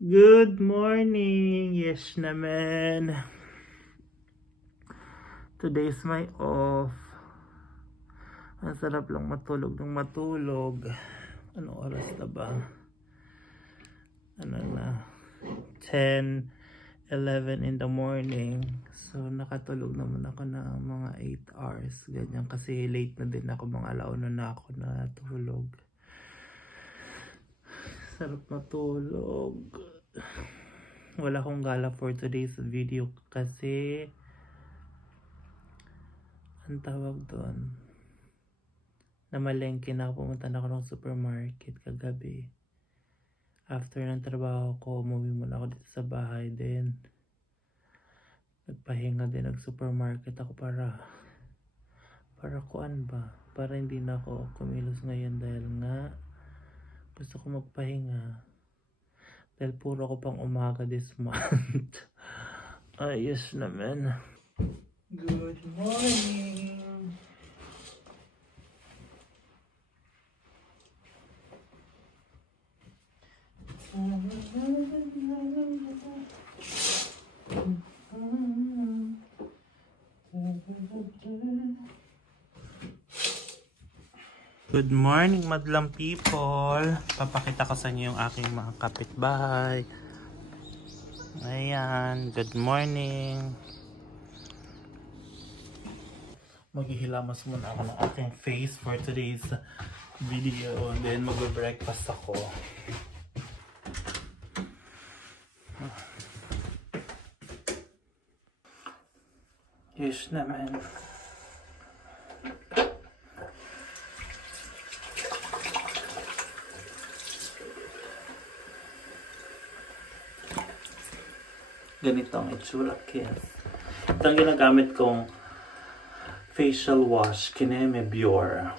Good morning! Yes naman. Today's my off. Ang sarap lang matulog ng matulog. Ano oras na ba? Ano na? 10:11 in the morning. So nakatulog naman ako na mga 8 hours. Ganyan kasi late na din ako. Mga alauna na ako natulog. Sarap matulog. Wala akong gala for today's video kasi ang tawag doon, namalengke na ako. Pumunta na ako ng supermarket kagabi. After ng trabaho ko, umuwi muna ako dito sa bahay din. Nagpahinga din, nag-supermarket ako para kuan ba? Para hindi na ako kumilos ngayon dahil nga gusto ko magpahinga. Dahil puro ako pang umaga this month. Ayos naman. Good morning! Good morning, madlang people! Papakita ko sa inyo yung aking mga kapitbahay. Ayan, good morning! Maghihilamas muna ako ng aking face for today's video. Then mag-breakfast ako. Yes naman. Ganito ang itsura, kids. Ito ang ginagamit kong facial wash, Kineme Biore.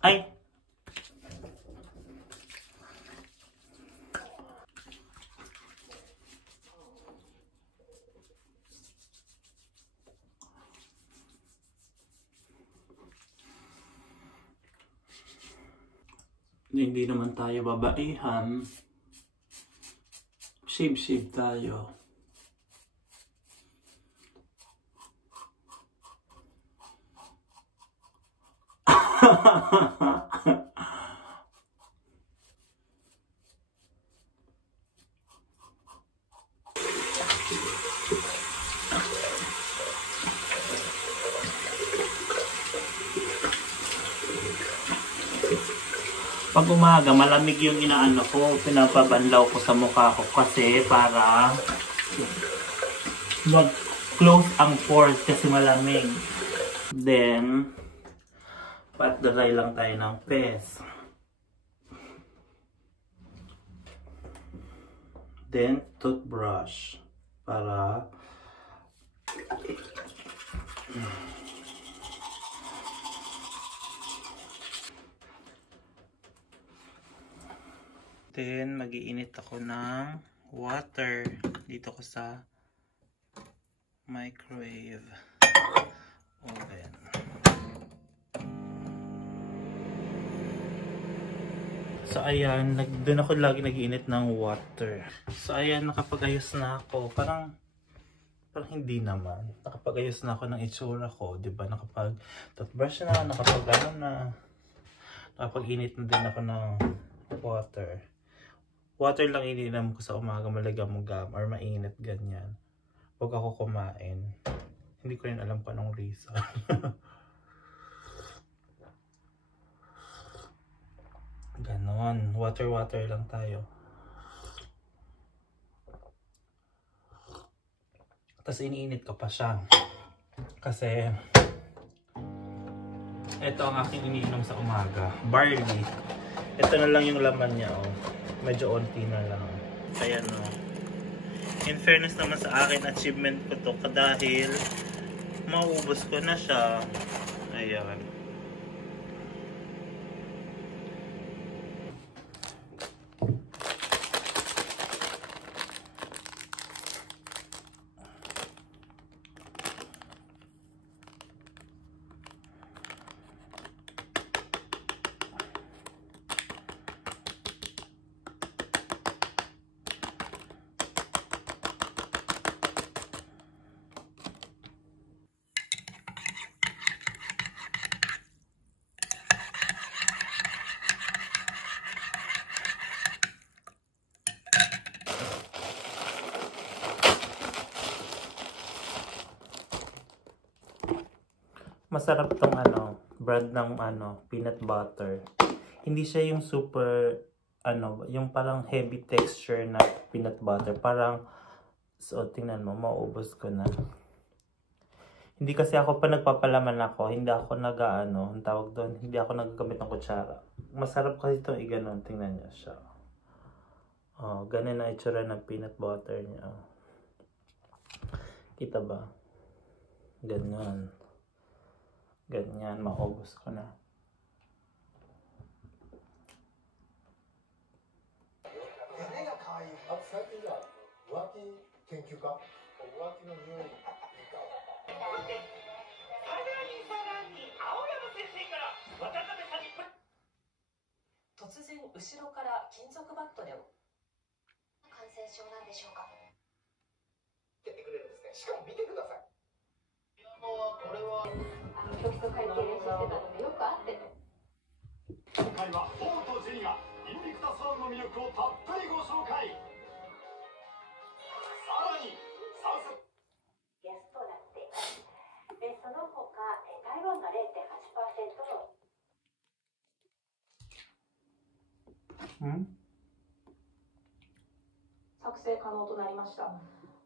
Ay! Hindi naman tayo babaihan. Shave tayo. Pag umaga, malamig yung inaano ko, pinapabanlaw ko sa mukha ko kasi para mag-close ang pores kasi malamig. Then, pat-dry lang tayo ng face. Then, toothbrush para then, mag-iinit ako ng water dito ko sa microwave oven. So, ayan, doon ako lagi nag-iinit ng water. So, ayan, nakapag-ayos na ako. Parang hindi naman. Nakapag-ayos na ako ng itsura ko, diba? Nakapag-toothbrush na, nakapag-init na din ako ng water. Water lang ininom ko sa umaga, maligam-gam or mainit ganyan. Huwag ako kumain. Hindi ko rin alam kung anong reason. Ganon. Water lang tayo. Tapos iniinit ko pa siya. Kasi ito ang aking iniinom sa umaga. Barley. Ito na lang yung laman niya, oh. Medyo onti na lang. Ayan, oh. In fairness naman sa akin, achievement ko to dahil maubos ko na siya. Ayan. Masarap tong brand ng peanut butter. Hindi siya yung super yung parang heavy texture na peanut butter. Parang, so tingnan mo, maubos ko na. Hindi kasi ako pa nagpapalaman ako, hindi ako ang tawag doon, hindi ako nagagamit ng kutsara. Masarap kasi itong iganon, tingnan niyo siya. Oh, ganun ang itsura ng peanut butter niya. Kita ba? Ganyan. Ganyan, maubos ko na. Hmm? 作成可能となりました。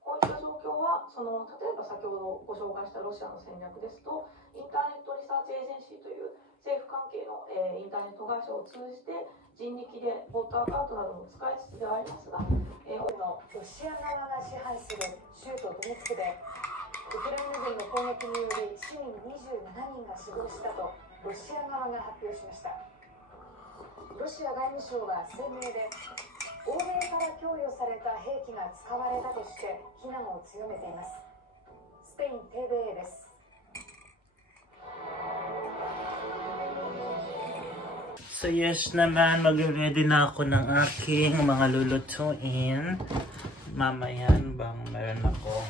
こういった状況は例えば先ほどご紹介したロシアの戦略ですと、インターネットリサーチエージェンシーという政府関係の、インターネット会社を通じて人力でボットアカウントなども使いつつではありますが、ロシア側が支配する州都ドネツクでウクライナ軍の攻撃により市民27人が死亡したとロシア側が発表しました。ロシア外務省は声明で欧米から供与された兵器が使われたとして非難を強めています。スペイン TVE です。 So yes naman, mag-ready na ako ng aking mga lulutuin. Mamayan bang meron ako.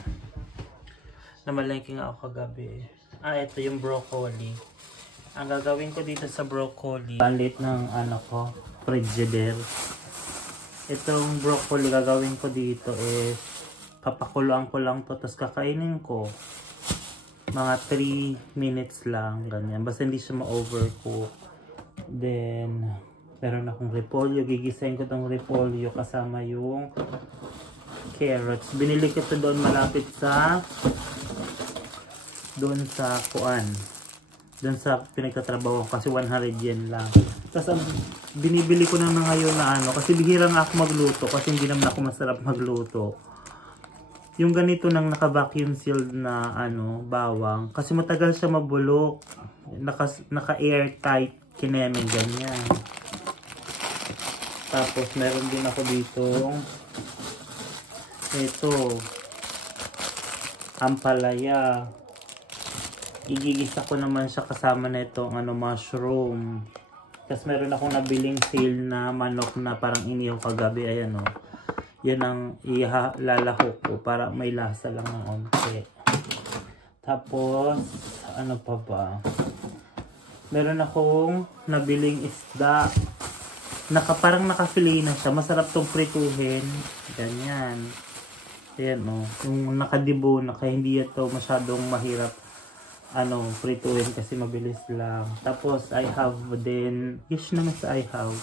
Namalengke nga ako kagabi. Ito yung broccoli. Ang gagawin ko dito sa broccoli, palit ng frigidaire. Itong broccoli gagawin ko dito is papakuluan ko lang to, tapos kakainin ko mga 3 minutes lang, ganyan, basta hindi siya ma-overcook. Then meron akong repolyo, gigisahin ko tong repolyo kasama yung carrots. Binili ko ito doon malapit sa doon sa pinagtatrabaho kasi 100 yen lang. Tapos binibili ko na ngayon na kasi bihira nga ako magluto kasi hindi naman ako masarap magluto. Yung ganito nang naka-vacuum sealed na bawang kasi matagal siya mabulok. Naka-airtight kineme ganyan. Tapos meron din ako dito ito ampalaya. Igigisa ko naman siya kasama na itong mushroom. Tapos meron akong nabiling sale na manok na parang inihaw kagabi. Ayan o. Yan ang ilalahok ko para may lasa lang ng onte. Tapos, ano pa ba? Meron akong nabiling isda. Parang naka-fillet na siya. Masarap tong prituhin. Ganyan. Ayan o. Yung nakadibo na kaya hindi ito masyadong mahirap prituin kasi mabilis lang. Tapos I have din, yes naman sa I have,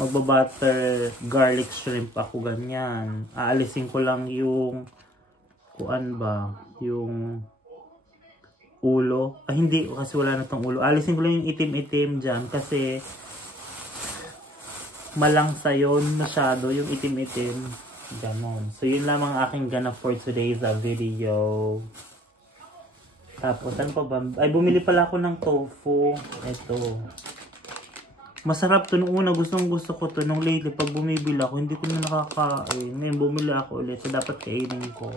magbabutter garlic shrimp ako ganyan. Aalisin ko lang yung yung ulo. Hindi kasi wala na tong ulo. Aalisin ko lang yung itim-itim dyan kasi malangsa yun masyado yung itim-itim. Ganon. So yun lamang aking ganap for today's video. Tapos, ano pa ba? Ay, bumili pala ako ng tofu. Ito. Masarap to. Nung una, gustong gusto ko to. Nung lately, pag bumibili ako, hindi ko na nakakain. Ngayon, bumili ako ulit. So, dapat kainin ko.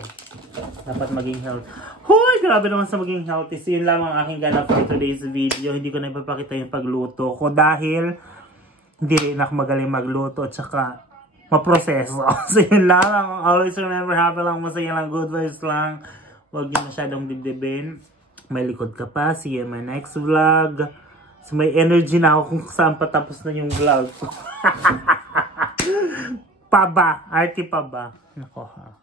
Dapat maging healthy. Hoy! Grabe naman sa maging healthy. So, yun lang ang aking ganap for today's video. Hindi ko na ipapakita yung pagluto ko dahil hindi rin ako magaling magluto at saka maproseso. So, yun lang. Always remember, happy lang, masaya lang, good vibes lang. Huwag nyo masyadong dibdibin. May likod ka pa. See you in my next vlog. So may energy na ako kung saan patapos na yung vlog. Pa ba? Arty pa ba? Nako ha.